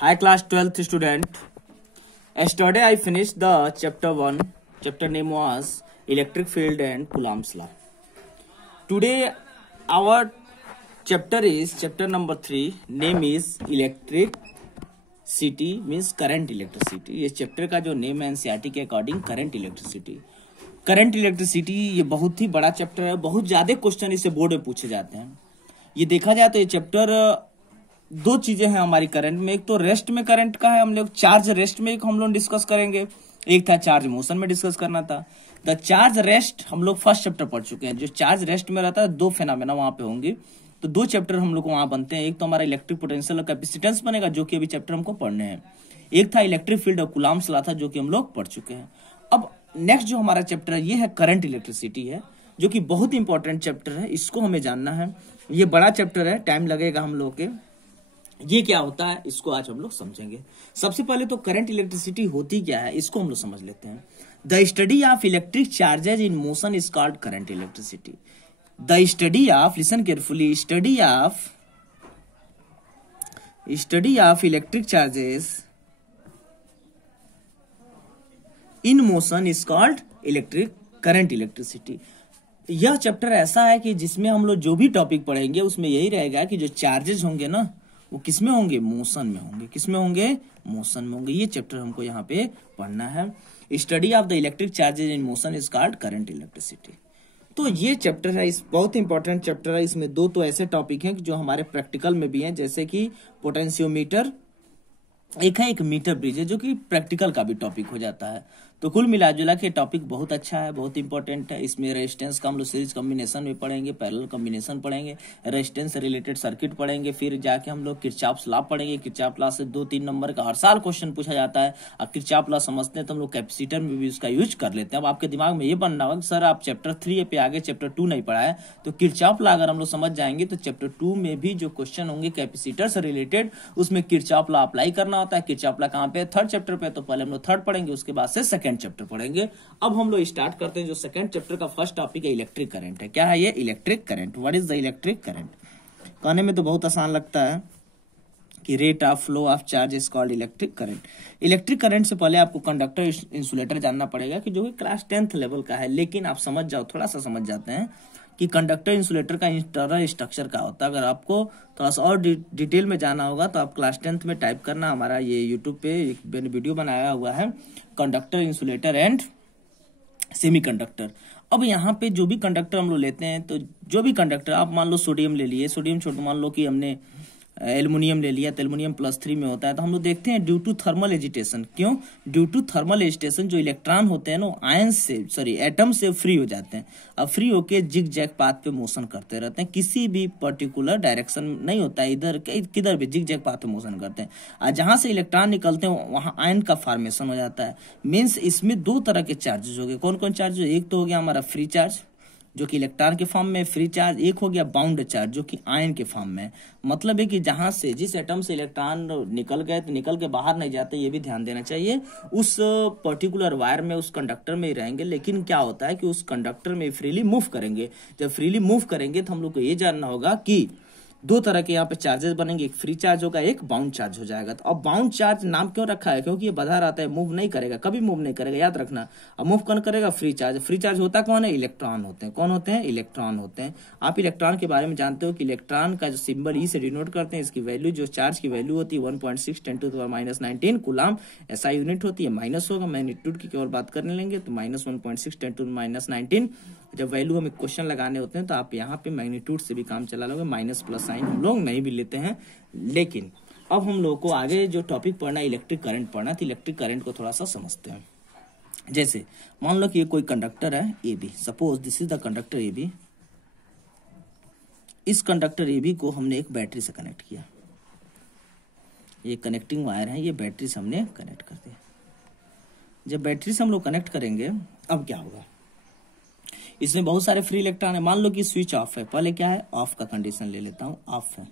Hi class 12th student. Yesterday I finished the chapter 1. Chapter name was electric field and Coulomb's law. Today our chapter is chapter number 3. Name is electricity means current electricity. ये chapter का जो name है NCERT के according current electricity. Current electricity ये बहुत ही बड़ा chapter है. बहुत ज्यादा क्वेश्चन इससे बोर्ड में पूछे जाते हैं. ये देखा जाए तो ये चैप्टर दो चीजें हैं हमारी करंट में. एक तो रेस्ट में करंट का है, हम लोग चार्ज रेस्ट में हम लोग डिस्कस करेंगे. एक था चार्ज मोशन में डिस्कस करना था. द चार्ज रेस्ट हम लोग फर्स्ट चैप्टर पढ़ चुके हैं. जो चार्ज रेस्ट में रहता है दो फेनोमेना वहां पे होंगे, तो दो चैप्टर हम लोग को वहां बनते हैं. एक तो हमारा इलेक्ट्रिक पोटेंशियल और कैपेसिटेंस बनेगा जो कि अभी चैप्टर हमको पढ़ने हैं. एक था इलेक्ट्रिक फील्ड और कूलॉम्स लॉ था जो कि हम लोग पढ़ चुके हैं. अब नेक्स्ट जो हमारा चैप्टर है ये है करंट इलेक्ट्रिसिटी है, जो कि बहुत इंपॉर्टेंट चैप्टर है. इसको हमें जानना है. ये बड़ा चैप्टर है, टाइम लगेगा हम लोग के. ये क्या होता है इसको आज हम लोग समझेंगे. सबसे पहले तो करंट इलेक्ट्रिसिटी होती क्या है इसको हम लोग समझ लेते हैं. The study of electric charges in motion is called current electricity. The study of, listen carefully, study of electric charges in motion is called electric current electricity. यह चैप्टर ऐसा है कि जिसमें हम लोग जो भी टॉपिक पढ़ेंगे उसमें यही रहेगा कि जो चार्जेस होंगे ना वो किसमें होंगे, मोशन में होंगे. किसमें होंगे, मोशन में होंगे. ये चैप्टर हमको यहाँ पे पढ़ना है. Study of the electric charges in motion is called current electricity. तो ये चैप्टर है, इस बहुत इंपॉर्टेंट चैप्टर है. इसमें दो तो ऐसे टॉपिक हैं जो हमारे प्रैक्टिकल में भी हैं, जैसे कि पोटेंशियोमीटर, एक है एक मीटर ब्रिज है जो कि प्रैक्टिकल का भी टॉपिक हो जाता है. तो कुल मिला जुला के टॉपिक बहुत अच्छा है, बहुत इंपॉर्टेंट है. इसमें रेजिस्टेंस का हम लोग सीरीज कॉम्बिनेशन में पढ़ेंगे, पैरेलल कॉम्बिनेशन पढ़ेंगे, रेजिस्टेंस से रिलेटेड सर्किट पढ़ेंगे, फिर जाके हम लोग किरचॉफ्स लॉ पढ़ेंगे. किरचॉफ लॉ से 2-3 नंबर का हर साल क्वेश्चन पूछा जाता है. और किरचॉफ लॉ समझते हैं तो हम लोग कैपेसिटर में भी उसका यूज कर लेते हैं. अब आपके दिमाग में ये बनना होगा सर आप चैप्टर 3 पे आगे चैप्टर 2 नहीं पढ़ा है, तो किरचॉफ लॉ अगर हम लोग समझ जाएंगे तो चैप्टर 2 में भी जो क्वेश्चन होंगे कैपेसिटर से रिलेटेड उसमें किरचॉफ लॉ अप्लाई करना होता है. किरचॉफ लॉ कहाँ पे, थर्ड चैप्टर पे. तो पहले हम लोग थर्ड पढ़ेंगे, उसके बाद से सेकंड चैप्टर पढ़ेंगे. अब हम लोग स्टार्ट करते हैं. जो सेकंड चैप्टर का फर्स्ट टॉपिक है इलेक्ट्रिक करंट है. क्या है ये, electric current. What is the electric current. कहने में तो बहुत आसान लगता है कि rate of flow of charge is called electric current. Electric current से पहले आपको कंडक्टर इंसुलेटर जानना पड़ेगा कि जो कि क्लास 10th लेवल का है. लेकिन आप समझ जाओ, थोड़ा सा समझ जाते हैं कि कंडक्टर इंसुलेटर का इंटरनल स्ट्रक्चर क्या होता है. अगर आपको थोड़ा सा और डिटेल में जाना होगा तो आप क्लास 10th में टाइप करना. हमारा ये यूट्यूब पे एक वीडियो बनाया हुआ है, कंडक्टर इंसुलेटर एंड सेमीकंडक्टर. अब यहाँ पे जो भी कंडक्टर हम लोग लेते हैं, तो जो भी कंडक्टर आप मान लो सोडियम ले लिए, सोडियम छोड़, मान लो कि हमने एल्युमिनियम ले लिया, तो एल्युमिनियम +3 में होता है. तो हम लोग देखते हैं ड्यू टू थर्मल एजिटेशन. क्यों, ड्यू टू थर्मल एजिटेशन जो इलेक्ट्रॉन होते हैं ना आयन से, एटम से फ्री हो जाते हैं. अब फ्री होके जिग जैग पाथ पे मोशन करते रहते हैं. किसी भी पर्टिकुलर डायरेक्शन नहीं होता है, इधर किधर भी जिग जैग पाथ पे मोशन करते हैं. और जहां से इलेक्ट्रॉन निकलते हैं वहां आयन का फॉर्मेशन हो जाता है. मीन्स इसमें दो तरह के चार्जेस हो गए. कौन कौन चार्ज, एक तो हो गया हमारा फ्री चार्ज जो कि इलेक्ट्रॉन के फॉर्म में फ्री चार्ज, एक हो गया बाउंड चार्ज जो कि आयन के फॉर्म में. मतलब है कि जहां से जिस एटम से इलेक्ट्रॉन निकल गए तो निकल के बाहर नहीं जाते, ये भी ध्यान देना चाहिए. उस पर्टिकुलर वायर में, उस कंडक्टर में ही रहेंगे. लेकिन क्या होता है कि उस कंडक्टर में फ्रीली मूव करेंगे. जब फ्रीली मूव करेंगे तो हम लोग को ये जानना होगा कि दो तरह के यहाँ पे चार्जेस बनेंगे, एक फ्री चार्ज होगा, एक बाउंड चार्ज हो जाएगा. तो अब बाउंड चार्ज नाम क्यों रखा है, क्योंकि ये बधा रहता है, मूव नहीं करेगा, कभी मूव नहीं करेगा, याद रखना. अब मूव कौन करेगा, फ्री चार्ज. फ्री चार्ज होता कौन है, इलेक्ट्रॉन होते हैं. कौन होते हैं, इलेक्ट्रॉन होते हैं. आप इलेक्ट्रॉन के बारे में जानते हो कि इलेक्ट्रॉन का जो सिंबल ई से डिनोट करते हैं, इसकी वैल्यू, जो चार्ज की वैल्यू होती है 1.6 × 10⁻19 कूलम ऐसा यूनिट होती है. माइनस होगा, मैग्नीट्यूड की केवल बात करने लेंगे तो -1.6 × 10⁻19. जब वैल्यू हमें क्वेश्चन लगाने होते हैं तो आप यहाँ पे मैग्नीट्यूड से भी काम चला लोगे, माइनस प्लस साइन हम लोग नहीं भी लेते हैं. लेकिन अब हम लोग को आगे जो टॉपिक पढ़ना है इलेक्ट्रिक करंट पढ़ना, तो इलेक्ट्रिक करंट को थोड़ा सा समझते हैं. जैसे मान लो कि ये कोई कंडक्टर है A B. Suppose this is the conductor A B. इस कंडक्टर ए बी को हमने एक बैटरी से कनेक्ट किया. ये कनेक्टिंग वायर है, ये बैटरी से हमने कनेक्ट कर दिया. जब बैटरी से हम लोग कनेक्ट करेंगे अब क्या होगा, इसमें बहुत सारे फ्री इलेक्ट्रॉन है. मान लो कि स्विच ऑफ है. पहले क्या है, ऑफ का कंडीशन ले लेता हूं, ऑफ है.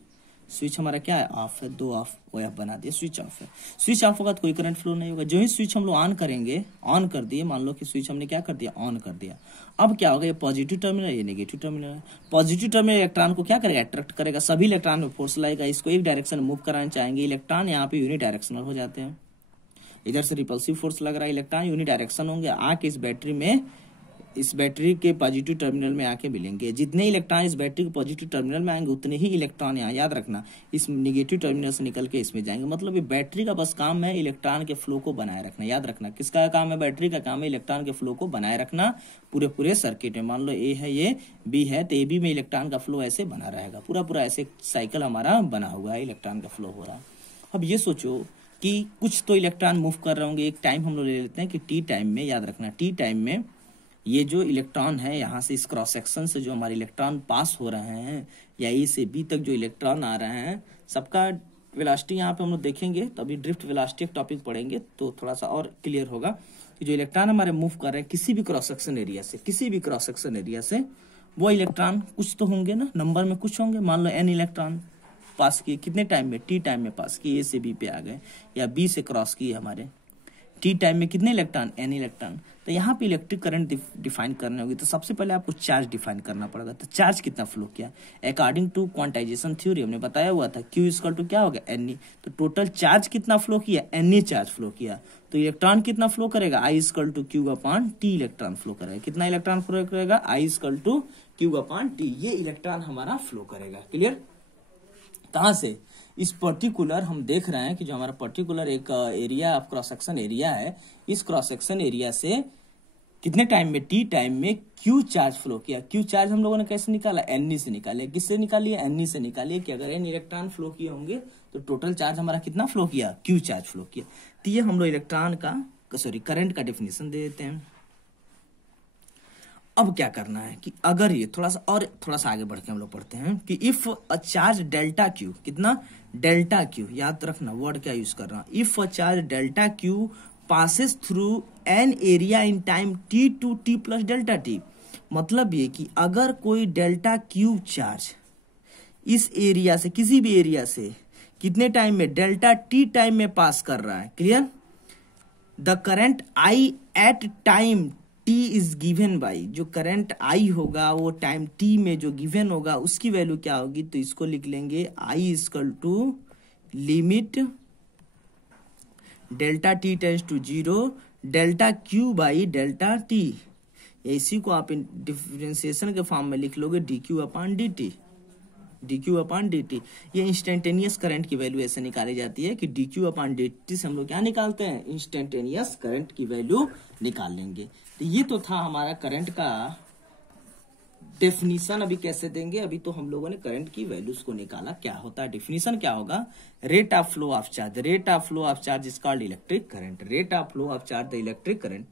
स्विच हमारा क्या है, ऑफ है, 2 ऑफ वो ऑफ बना दिया, स्विच ऑफ है। स्विच ऑफ होगा तो कोई करंट फ्लो नहीं होगा। जो ही स्विच हम लोग ऑन करेंगे, ऑन कर दिए, मान लो कि स्विच हमने क्या कर दिया, ऑन कर दिया। अब क्या होगा, ये पॉजिटिव टर्मिनल, ये नेगेटिव टर्मिनल है। पॉजिटिव टर्मिनल इलेक्ट्रॉन को क्या करेगा, अट्रैक्ट करेगा, सभी इलेक्ट्रॉन में फोर्स लाएगा, इसको एक डायरेक्शन में मूव कराना चाहेंगे, इलेक्ट्रॉन यहाँ पे यूनि डायरेक्शनल हो जाते हैं। इधर से रिपल्सिव फोर्स लग रहा है, इलेक्ट्रॉन यूनि डायरेक्शन होंगे, आके इस बैटरी में, इस बैटरी के पॉजिटिव टर्मिनल में आके मिलेंगे। जितने इलेक्ट्रॉन इस बैटरी के पॉजिटिव टर्मिनल में आएंगे उतने ही इलेक्ट्रॉन यहाँ, याद रखना, इस नेगेटिव टर्मिनल से निकल के इसमें जाएंगे। मतलब ये बैटरी का बस काम है इलेक्ट्रॉन के फ्लो को बनाए रखना, याद रखना। किसका काम है, बैटरी का काम है इलेक्ट्रॉन के फ्लो को बनाए रखना पूरे सर्किट में। मान लो ए है, ये बी है, तो ए बी में इलेक्ट्रॉन का फ्लो ऐसे बना रहेगा, पूरा ऐसे साइकिल हमारा बना हुआ है, इलेक्ट्रॉन का फ्लो हो रहा है। अब ये सोचो कि कुछ तो इलेक्ट्रॉन मूव कर रहे होंगे। एक टाइम हम लोग ले लेते हैं कि टी टाइम में, याद रखना, टी टाइम में ये जो इलेक्ट्रॉन है यहाँ से इस क्रॉस सेक्शन से जो हमारे इलेक्ट्रॉन पास हो रहे हैं, या ए से बी तक जो इलेक्ट्रॉन आ रहे हैं, सबका वेलोसिटी यहाँ पे हम लोग देखेंगे। तो अभी ड्रिफ्ट वेलोसिटी एक टॉपिक पढ़ेंगे तो थोड़ा सा और क्लियर होगा कि जो इलेक्ट्रॉन हमारे मूव कर रहे हैं किसी भी क्रॉस सेक्शन एरिया से, किसी भी क्रॉस सेक्शन एरिया से, वो इलेक्ट्रॉन कुछ तो होंगे ना, नंबर में कुछ होंगे। मान लो n इलेक्ट्रॉन पास किए, कितने टाइम में, टी टाइम में पास किए, ए से बी पे आ गए, या बी से क्रॉस किए हमारे, टी टाइम में कितने इलेक्ट्रॉन, n इलेक्ट्रॉन। तो यहाँ पे इलेक्ट्रिक करंट डिफाइन करनी होगी, तो सबसे पहले आपको चार्ज डिफाइन करना पड़ेगा। तो चार्ज कितना फ्लो किया, अकॉर्डिंग टू क्वांटाइजेशन थ्योरी हमने बताया हुआ था, Q इक्वल टू क्या होगा, N। तो टोटल चार्ज कितना फ्लो किया, N चार्ज फ्लो किया। तो इलेक्ट्रॉन कितना फ्लो करेगा, I equal to Q upon T electron flow करेगा। कितना इलेक्ट्रॉन फ्लो करेगा, I equal to Q upon T, ये इलेक्ट्रॉन हमारा फ्लो करेगा। क्लियर। कहां से, इस पर्टिकुलर हम देख रहे हैं कि जो हमारा पर्टिकुलर एक area of cross section area है, इस क्रॉस सेक्शन एरिया से कितने टाइम में, टी टाइम में क्यू चार्ज फ्लो किया। क्यू चार्ज हम लोगों ने कैसे निकाला, एन से निकाले। किससे निकालिए, एन से निकालिए कि अगर एन इलेक्ट्रॉन फ्लो किए होंगे तो टोटल चार्ज हमारा कितना फ्लो किया, क्यू चार्ज फ्लो किया। तो ये हम लोग इलेक्ट्रॉन का, सॉरी, करंट का डेफिनेशन दे देते हैं। अब क्या करना है कि अगर ये थोड़ा सा आगे बढ़ के हम लोग पढ़ते हैं कि if a charge delta Q, कितना, डेल्टा क्यू, याद रखना वर्ड क्या यूज कर रहा हूं, if a charge delta Q passes through an area in time T to T plus delta T. मतलब ये कि अगर कोई डेल्टा क्यू चार्ज इस एरिया से, किसी भी एरिया से कितने टाइम में, डेल्टा टी टाइम में पास कर रहा है। Clear. The current I at time t is given by, जो करंट I होगा वो टाइम t में जो गिवन होगा उसकी वैल्यू क्या होगी, तो इसको लिख लेंगे I equal to limit delta t tends to 0 delta q by delta t। इसी को आप डिफरेंशिएशन के फॉर्म में लिख लोगे dq upon dt, dq upon dt। ये इंस्टेंटेनियस करंट की वैल्यू ऐसे निकाली जाती है कि dq अपॉन dt से हम लोग क्या निकालते हैं, इंस्टेंटेनियस करंट की वैल्यू निकाल लेंगे। तो ये तो था हमारा करंट का डेफिनेशन। अभी कैसे देंगे, अभी तो हम लोगों ने करंट की वैल्यूज को निकाला, क्या होता है डेफिनेशन, क्या होगा, rate of flow of charge, rate of flow of charge is called electric current, rate of flow of charge the electric current.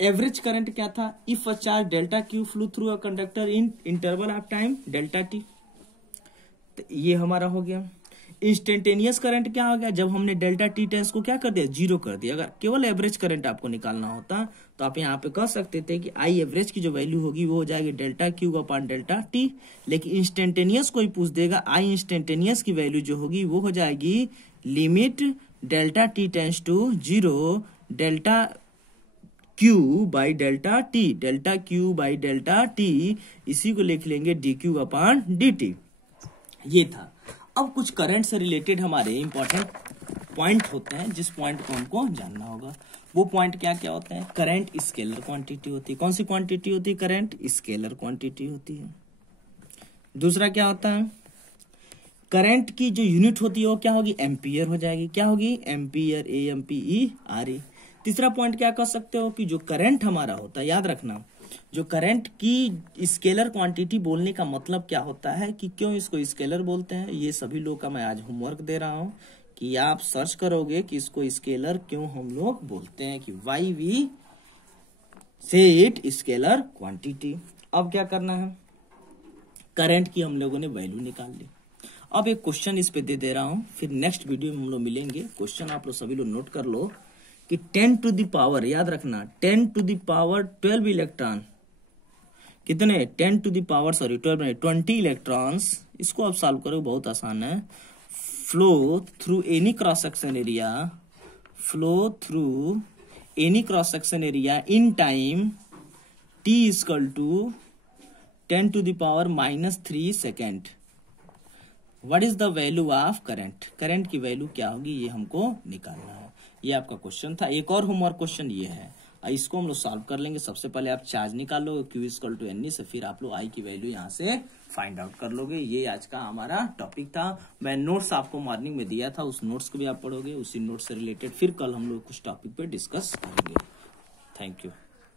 Average current क्या था, if a charge delta Q flow through a conductor in interval of time delta T. तो ये हमारा हो गया। Instantaneous current क्या हो गया, जब हमने डेल्टा टी टेंस को क्या कर दिया, 0 कर दिया। अगर केवल एवरेज करंट आपको निकालना होता तो आप यहाँ पे कह सकते थे कि आई एवरेज की जो वैल्यू होगी वो हो जाएगी delta Q upon delta T. लेकिन इंस्टेंटेनियस कोई पूछ देगा, आई इंस्टेंटेनियस की वैल्यू जो होगी वो हो जाएगी limit delta T tends to 0 delta Q by delta T, delta Q by delta T, इसी को लिख लेंगे D Q upon D T. ये था। अब कुछ करंट से रिलेटेड हमारे इंपॉर्टेंट पॉइंट होते हैं जिस पॉइंट को हमको जानना होगा। वो पॉइंट क्या क्या होते हैं, करंट स्केलर क्वांटिटी होती है। कौन सी क्वांटिटी होती है, करंट स्केलर क्वांटिटी होती है। दूसरा क्या होता है, करंट की जो यूनिट होती है वो क्या होगी, एम्पियर हो जाएगी। क्या होगी, एम्पियर, AMPERE। तीसरा पॉइंट क्या कर सकते हो कि जो करंट हमारा होता है, याद रखना, जो करंट की स्केलर क्वांटिटी बोलने का मतलब क्या होता है कि क्यों इसको स्केलर बोलते हैं, ये सभी लोग का मैं आज होमवर्क दे रहा हूं कि आप सर्च करोगे कि इसको स्केलर क्यों हम लोग बोलते हैं, कि वाई वी से इट स्केलर क्वांटिटी। अब क्या करना है, करंट की हम लोगों ने वैल्यू निकाल ली। अब एक क्वेश्चन इस पे दे रहा हूं, फिर नेक्स्ट वीडियो में हम लोग मिलेंगे। क्वेश्चन आप लोग सभी लोग नोट कर लो कि 10 टू द पावर, याद रखना 10 टू द पावर 12 इलेक्ट्रॉन, कितने 10 टू द पावर 12 20 इलेक्ट्रॉन्स इसको आप सॉल्व करो, बहुत आसान है। Flow through any cross section area, flow through any cross section area in time t equal to 10⁻³ second. What is the value of current, current की value क्या होगी ये हमको निकालना है। ये आपका क्वेश्चन था। एक और होमवर्क क्वेश्चन ये है, इसको हम लोग सॉल्व कर लेंगे। सबसे पहले आप चार्ज निकाल लो Q इक्वल टू NE से, फिर आप लोग I की वैल्यू यहाँ से फाइंड आउट कर लोगे। ये आज का हमारा टॉपिक था। मैं नोट्स आपको मॉर्निंग में दिया था, उस नोट्स को भी आप पढ़ोगे, उसी नोट्स से रिलेटेड फिर कल हम लोग कुछ टॉपिक पे डिस्कस करेंगे। Thank you.